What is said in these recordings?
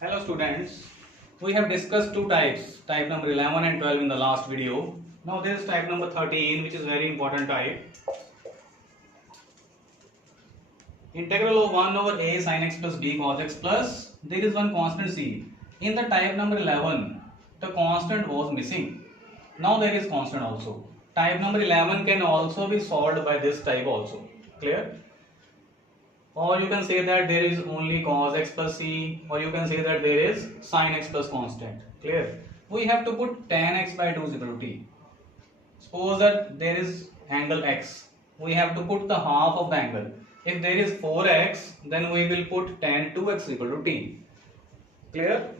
Hello students, we have discussed two types, type number 11 and 12 in the last video. Now there is type number 13 which is very important type. Integral of 1 over a sin x plus d cos x plus there is one constant c. In the type number 11, the constant was missing. Now there is constant also. Type number 11 can also be solved by this type also. Clear? Or you can say that there is only cos x plus c, or you can say that there is sin x plus constant. Clear? We have to put tan x by 2 is equal to t. Suppose that there is angle x. We have to put the half of the angle. If there is 4x, then we will put tan 2x equal to t. Clear?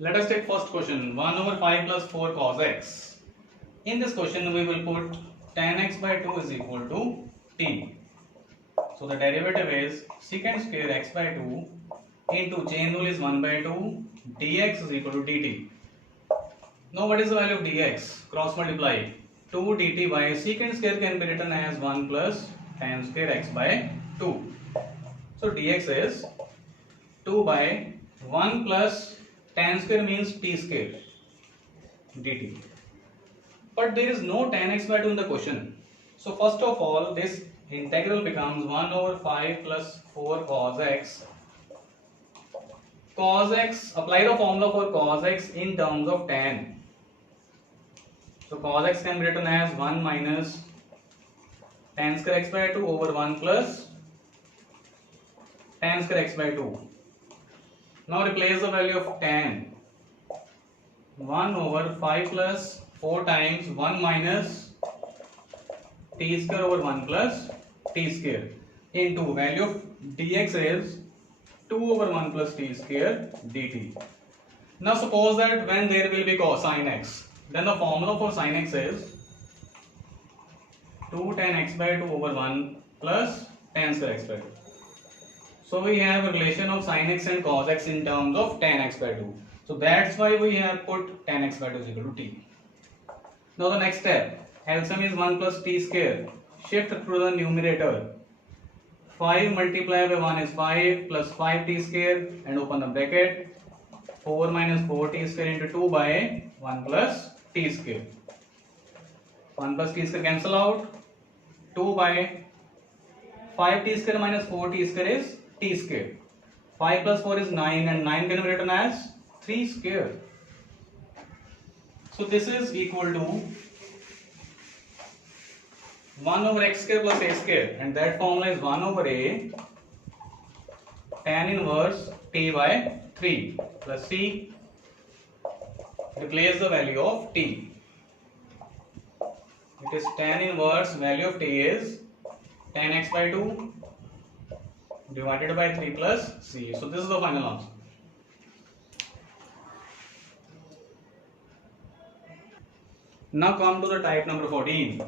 Let us take first question, 1 over 5 plus 4 cos x. In this question, we will put tan x by 2 is equal to t. So the derivative is secant square x by 2 into chain rule is 1 by 2 dx is equal to dt. Now what is the value of dx? Cross multiply 2 dt by secant square can be written as 1 plus tan square x by 2. So dx is 2 by 1 plus tan square means t square dt. But there is no tan x by 2 in the question. So first of all, this integral becomes 1 over 5 plus 4 cos x. Cos x, apply the formula for cos x in terms of tan. So cos x can be written as 1 minus tan square x by 2 over 1 plus tan square x by 2. Now replace the value of tan. 1 over 5 plus 4 times 1 minus t square over 1 plus t square into value of dx is 2 over 1 plus t square dt. Now suppose that when there will be cosine x, then the formula for sin x is 2 tan x by 2 over 1 plus tan square x by 2. So we have a relation of sin x and cos x in terms of tan x by 2. So that's why we have put tan x by 2 is equal to t. Now the next step, LCM is 1 plus t square. Shift to the numerator. 5 multiplied by 1 is 5 plus 5t square and open the bracket. 4 minus 4t square into 2 by 1 plus t square. 1 plus t square cancel out. 2 by 5t square minus 4t square is t square. 5 plus 4 is 9 and 9 can be written as 3 square. So this is equal to 1 over x square plus a square, and that formula is 1 over a tan inverse t by 3 plus c. Replace the value of t. It is tan inverse value of t is tan x by 2 divided by 3 plus c. So this is the final answer. Now come to the type number 14.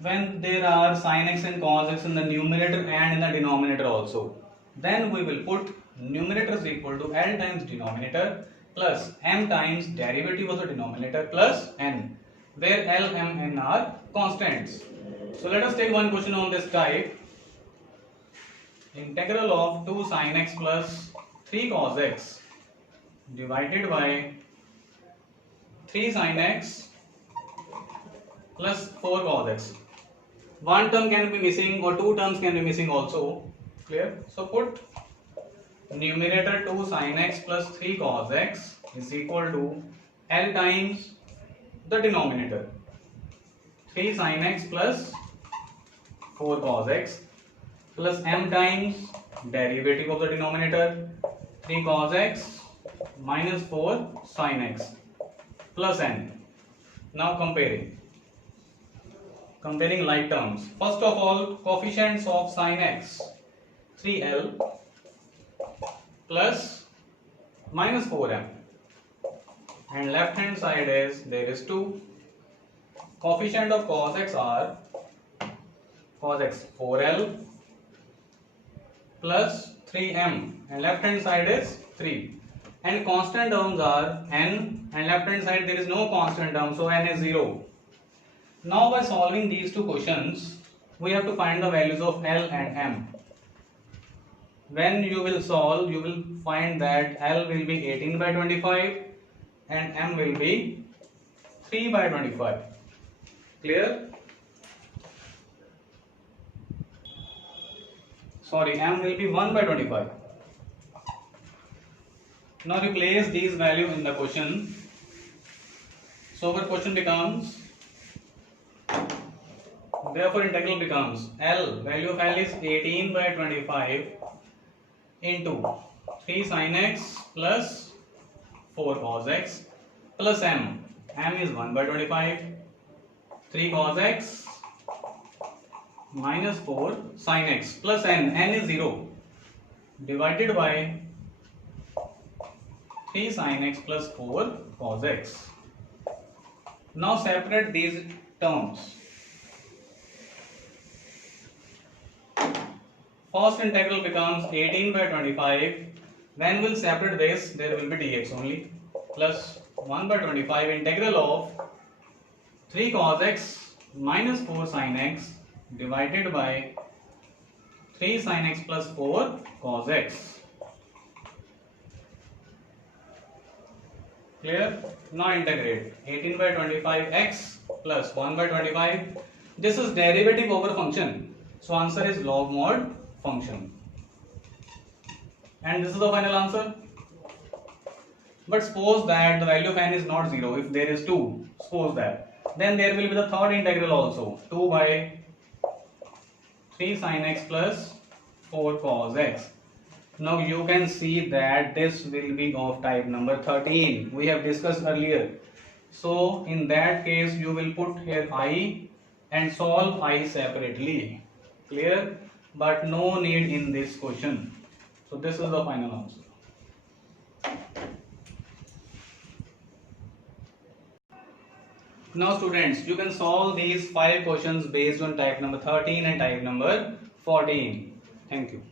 When there are sin x and cos x in the numerator and in the denominator also, then we will put numerator is equal to L times denominator plus m times derivative of the denominator plus n, where L, m, n are constants. So let us take one question on this type. Integral of 2 sin x plus 3 cos x divided by 3 sin x plus 4 cos x. One term can be missing or two terms can be missing also. Clear? So put numerator 2 sin x plus 3 cos x is equal to L times the denominator 3 sin x plus 4 cos x plus m times derivative of the denominator 3 cos x minus 4 sin x plus n. Now comparing like terms. First of all, coefficients of sin x 3l plus minus 4m, and left hand side is there is 2. Coefficient of cos x are cos x 4l plus 3m, and left hand side is 3, and constant terms are n, and left hand side there is no constant term, so n is 0. Now by solving these two questions, we have to find the values of L and M. when you will solve, you will find that L will be 18 by 25 and M will be 3 by 25. Clear? Sorry, M will be 1 by 25. Now replace these values in the question. So our question becomes, therefore integral becomes L, value of L is 18 by 25 into 3 sin x plus 4 cos x plus M. M is 1 by 25, 3 cos x minus 4 sin x plus N. N is 0 divided by 3 sin x plus 4 cos x. Now separate these terms. First integral becomes 18 by 25. When we'll separate this, there will be dx only, plus 1 by 25 integral of 3 cos x minus 4 sin x divided by 3 sin x plus 4 cos x. Clear? Now integrate 18 by 25 x plus 1 by 25. This is derivative over function. So answer is log mod function. And this is the final answer. But suppose that the value of n is not 0. If there is 2, suppose that. Then there will be the third integral also. 2 by 3 sin x plus 4 cos x. Now you can see that this will be of type number 13. We have discussed earlier. So in that case you will put here I and solve I separately. Clear? But no need in this question. So this is the final answer. Now students, you can solve these 5 questions based on type number 13 and type number 14. Thank you.